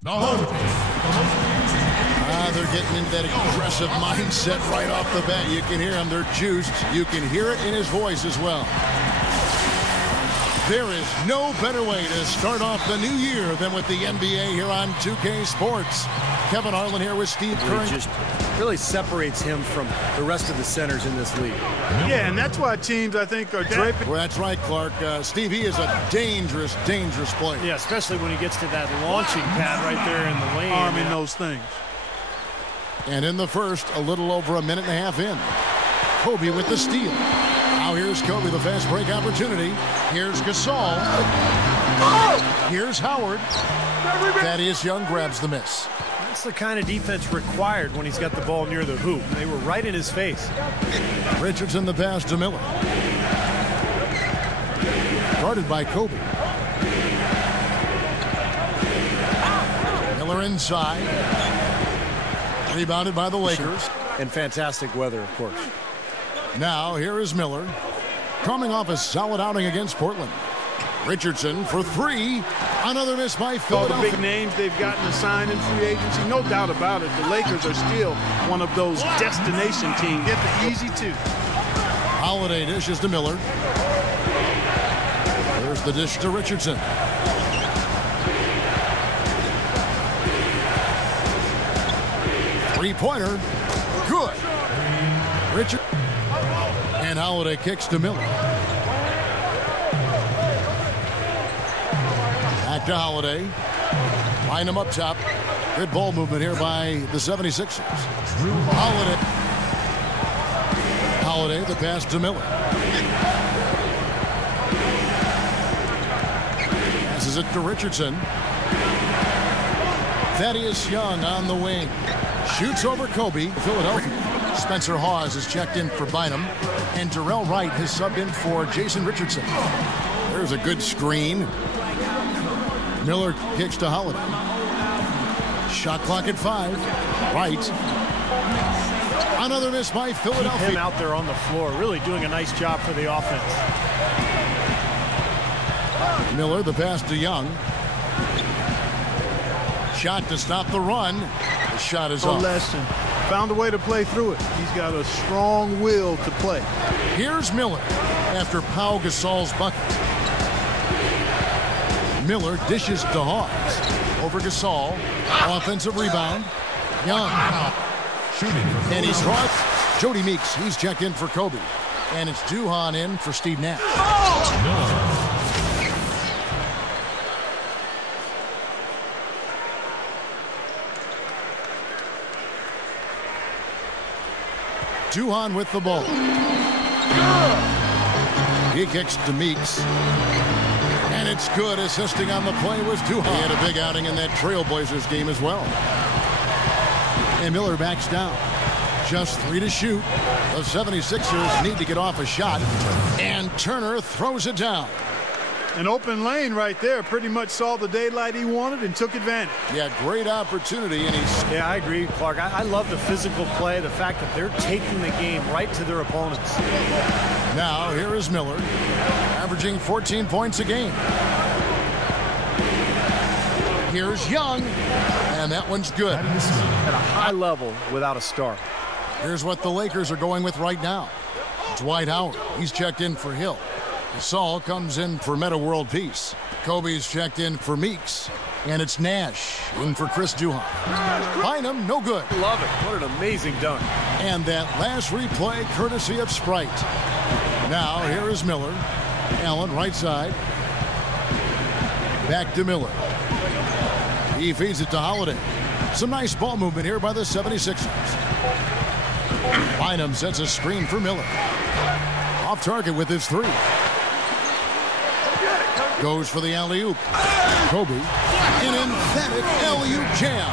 They're getting into that aggressive mindset right off the bat. You can hear them. They're juiced. You can hear it in his voice as well. There is no better way to start off the new year than with the NBA here on 2K Sports. Kevin Harlan here with Steve Kerr. It just really separates him from the rest of the centers in this league. Yeah, and that's why teams, I think, are draping. Well, that's right, Clark. Steve, he is a dangerous, dangerous player. Yeah, especially when he gets to that launching pad right there in the lane. Arming those things. And in the first, a little over a minute and a half in. Kobe with the steal. Now here's Kobe, the fast break opportunity. Here's Gasol. Here's Howard. Thaddeus Young grabs the miss. That's the kind of defense required when he's got the ball near the hoop. They were right in his face. Richardson the pass to Miller. Guarded by Kobe. Miller inside. Rebounded by the Lakers. And fantastic weather, of course. Now here is Miller. Coming off a solid outing against Portland. Richardson for three. Another miss by Philadelphia. All the big names they've gotten assigned in free agency, no doubt about it. The Lakers are still one of those destination teams. Get the easy two. Holiday dishes to Miller. There's the dish to Richardson. Three-pointer. Good. Richard. And Holiday kicks to Miller. Back to Holiday. Line him up top. Good ball movement here by the 76ers. Holiday the pass to Miller. Passes it to Richardson. Thaddeus Young on the wing. Shoots over Kobe. Philadelphia. Spencer Hawes is checked in for Bynum. And Darrell Wright has subbed in for Jason Richardson. There's a good screen. Miller kicks to Holiday. Shot clock at 5. Wright. Another miss by Philadelphia. Keep him out there on the floor, really doing a nice job for the offense. Miller, the pass to Young. Shot to stop the run. The shot is off. Lesson. Found a way to play through it. He's got a strong will to play. Here's Miller after Pau Gasol's bucket. Miller dishes to Hawes. Over Gasol. Offensive rebound. Young. Shooting. And he's caught. Jody Meeks. He's checked in for Kobe. And it's Duhon in for Steve Nash. Duhon with the ball. He kicks to Meeks. And it's good. Assisting on the play was Duhon. He had a big outing in that Trailblazers game as well. And Miller backs down. Just 3 to shoot. The 76ers need to get off a shot. And Turner throws it down. An open lane right there. Pretty much saw the daylight he wanted and took advantage. Yeah, great opportunity. And he's... Yeah, I agree, Clark. I love the physical play, the fact that they're taking the game right to their opponents. Now, here is Miller, averaging 14 points a game. Here's Young, and that one's good. At a high level without a star. Here's what the Lakers are going with right now. Dwight Howard, he's checked in for Hill. Gasol comes in for Meta World Peace. Kobe's checked in for Meeks. And it's Nash in for Chris Duhon. Bynum, no good. Love it. What an amazing dunk. And that last replay courtesy of Sprite. Now, here is Miller. Allen, right side. Back to Miller. He feeds it to Holiday. Some nice ball movement here by the 76ers. Bynum sets a screen for Miller. Off target with his 3. Goes for the alley-oop. Kobe. An emphatic alley-oop jam.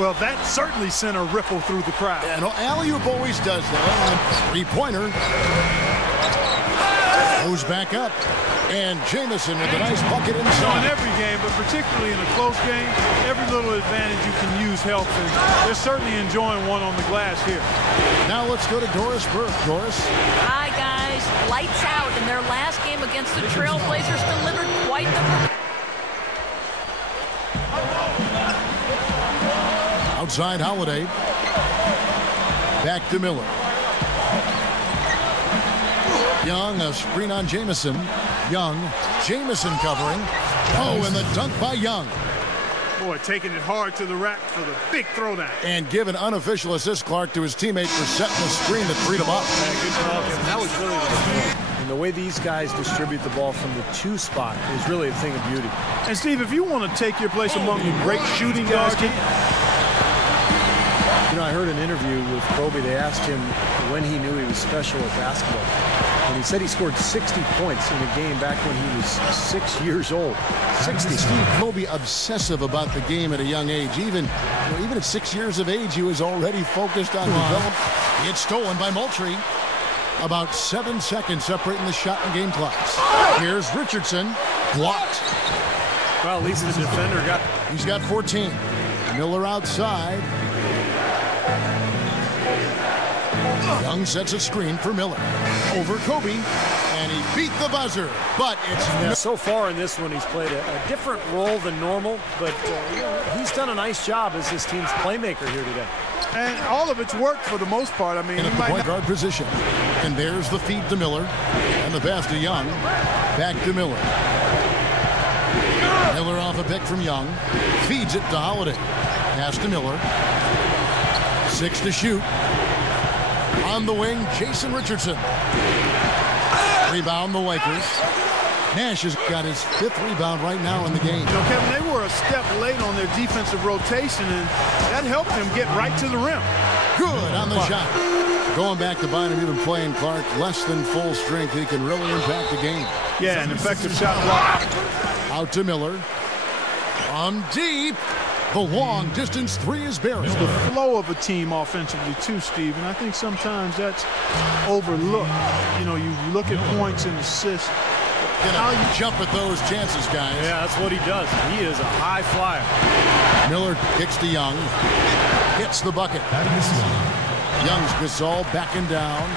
Well, that certainly sent a ripple through the crowd. And alley-oop always does that. Three-pointer. Goes back up. And Jamison with a nice bucket inside. In every game, but particularly in a close game, every little advantage you can use helps. And they're certainly enjoying one on the glass here. Now let's go to Doris Burke. Doris. Hi, guys. Lights out in their last game against the Trailblazers delivered quite the... Outside Holiday. Back to Miller. Young, a screen on Jamison. Young, Jamison covering. Oh, and the dunk by Young. Boy, taking it hard to the rack for the big throwdown. And give an unofficial assist, Clark, to his teammate for setting the screen that freed him up. Yeah, good call, Kevin. That was really the key. And the way these guys distribute the ball from the 2 spot is really a thing of beauty. And, Steve, if you want to take your place among the great shooting guards, you know, I heard an interview with Kobe. They asked him when he knew he was special at basketball. And he said he scored 60 points in a game back when he was 6 years old. 60. Steve Kobe obsessive about the game at a young age. Even at 6 years of age, he was already focused on development. It's stolen by Moultrie. About 7 seconds separating the shot and game clocks. Here's Richardson. Blocked. Well, at least the defender got... He's got 14. Miller outside. Young sets a screen for Miller. Over Kobe. And he beat the buzzer. But it's... So far in this one, he's played a different role than normal. But he's done a nice job as this team's playmaker here today. and all of it's worked for the most part. I mean, in the point guard position. And there's the feed to Miller. And the pass to Young. Back to Miller. Miller off a pick from Young. Feeds it to Holiday. Pass to Miller. 6 to shoot. On the wing, Jason Richardson. Rebound the Lakers. Nash has got his 5th rebound right now in the game. You know, Kevin, they were a step late on their defensive rotation, and that helped them get right to the rim. Good on the shot. Going back to Bynum, even playing Clark less than full strength, he can really impact the game. Yeah, an effective shot block. Out to Miller. On deep. The long distance 3 is buried. It's the flow of a team offensively too, Steve, and I think sometimes that's overlooked. You know, you look at points and assists. How you jump at those chances, guys. Yeah, that's what he does. He is a high flyer. Miller kicks to Young. Hits the bucket. Young's Gasol backing down.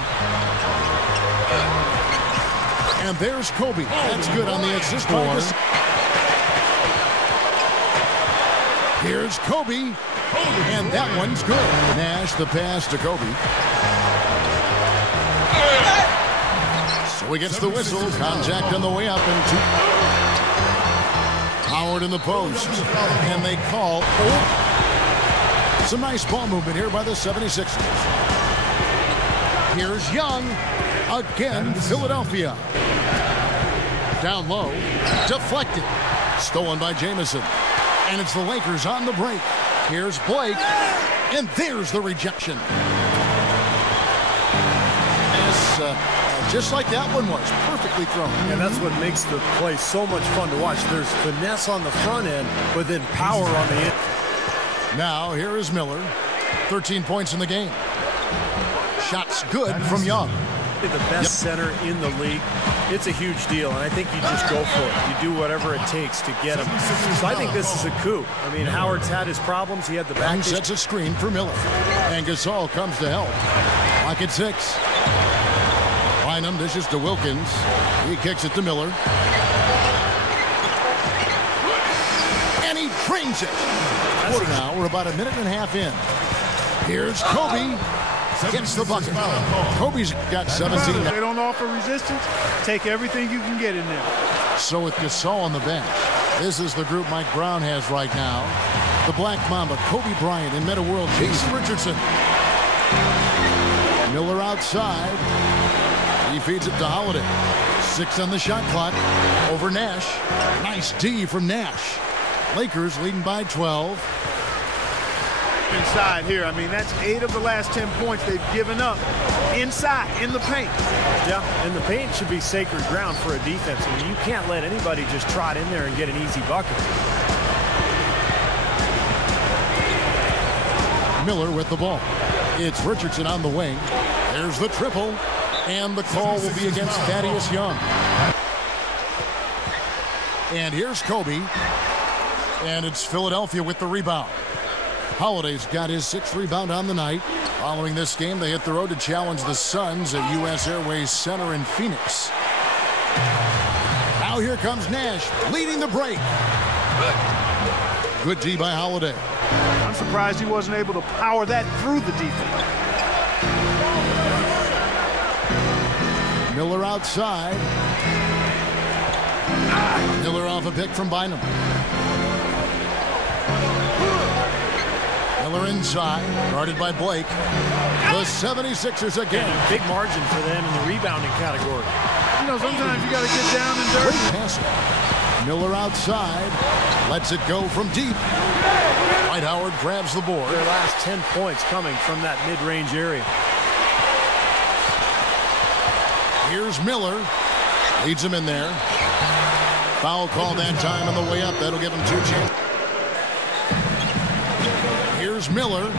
And there's Kobe. That's good on the assist. Here's Kobe. And that one's good. Nash the pass to Kobe. So he gets the whistle. Contact on the way up. And Howard in the post. And they call. Some nice ball movement here by the 76ers. Here's Young. Again, Philadelphia. Down low. Deflected. Stolen by Jamison. And it's the Lakers on the break. Here's Blake. And there's the rejection. Just like that one was. Perfectly thrown. And that's what makes the play so much fun to watch. There's finesse on the front end, but then power on the end. Now, here is Miller. 13 points in the game. Shots good from Young. The best center in the league. It's a huge deal, and I think you just go for it. You do whatever it takes to get him. So I think this is a coup. I mean, Howard's had his problems. He had the back. Young sets a screen for Miller. And Gasol comes to help. Lock at 6. Bynum dishes to Wilkins. He kicks it to Miller. And he drains it. Now we're about a minute and a half in. Here's Kobe. Gets the bucket. Kobe's got 17. If they don't offer resistance, take everything you can get in there. So with Gasol on the bench, this is the group Mike Brown has right now. The Black Mamba, Kobe Bryant, and Meta World, Jason Richardson. Miller outside. He feeds it to Holiday. 6 on the shot clock. Over Nash. Nice D from Nash. Lakers leading by 12. Inside here, I mean, that's 8 of the last 10 points they've given up inside, in the paint. Yeah, and the paint should be sacred ground for a defense. I mean, you can't let anybody just trot in there and get an easy bucket. Miller with the ball. It's Richardson on the wing. There's the triple. And the call will be against Thaddeus Young. And here's Kobe. And it's Philadelphia with the rebound. Holiday's got his 6th rebound on the night. Following this game, they hit the road to challenge the Suns at U.S. Airways Center in Phoenix. Now here comes Nash, leading the break. Good D by Holiday. I'm surprised he wasn't able to power that through the defense. Miller outside. Miller off a pick from Bynum. Miller inside, guarded by Blake. The 76ers again. Big margin for them in the rebounding category. You know, sometimes you got to get down and dirty. Great passing. Miller outside, lets it go from deep. Dwight Howard grabs the board. Their last 10 points coming from that mid-range area. Here's Miller. Leads him in there. Foul call that time on the way up. That'll give him 2 chances. Here's Miller.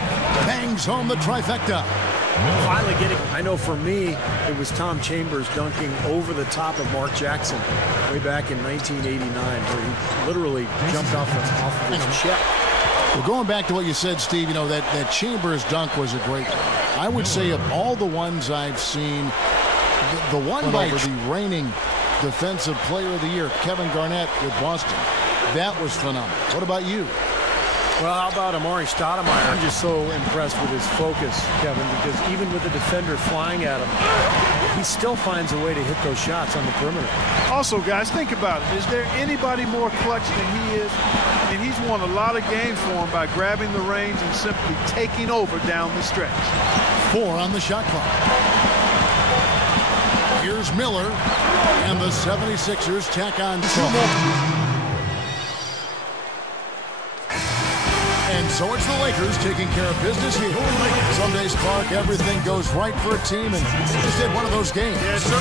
Bangs home the trifecta. Finally getting. I know for me, it was Tom Chambers dunking over the top of Mark Jackson way back in 1989, where he literally jumped off of his chest. Well, going back to what you said, Steve, you know, that Chambers dunk was a great one. I would say of all the ones I've seen, the one by the reigning Defensive Player of the Year, Kevin Garnett with Boston, that was phenomenal. What about you? Well, how about Amari Stoudemire? I'm just so impressed with his focus, Kevin, because even with the defender flying at him, he still finds a way to hit those shots on the perimeter. Also, guys, think about it. Is there anybody more clutch than he is? And he's won a lot of games for him by grabbing the reins and simply taking over down the stretch. 4 on the shot clock. Here's Miller, and the 76ers tack on 2 more. And so it's the Lakers taking care of business here. Some days, Clark, everything goes right for a team, and just had one of those games. Yes, sir.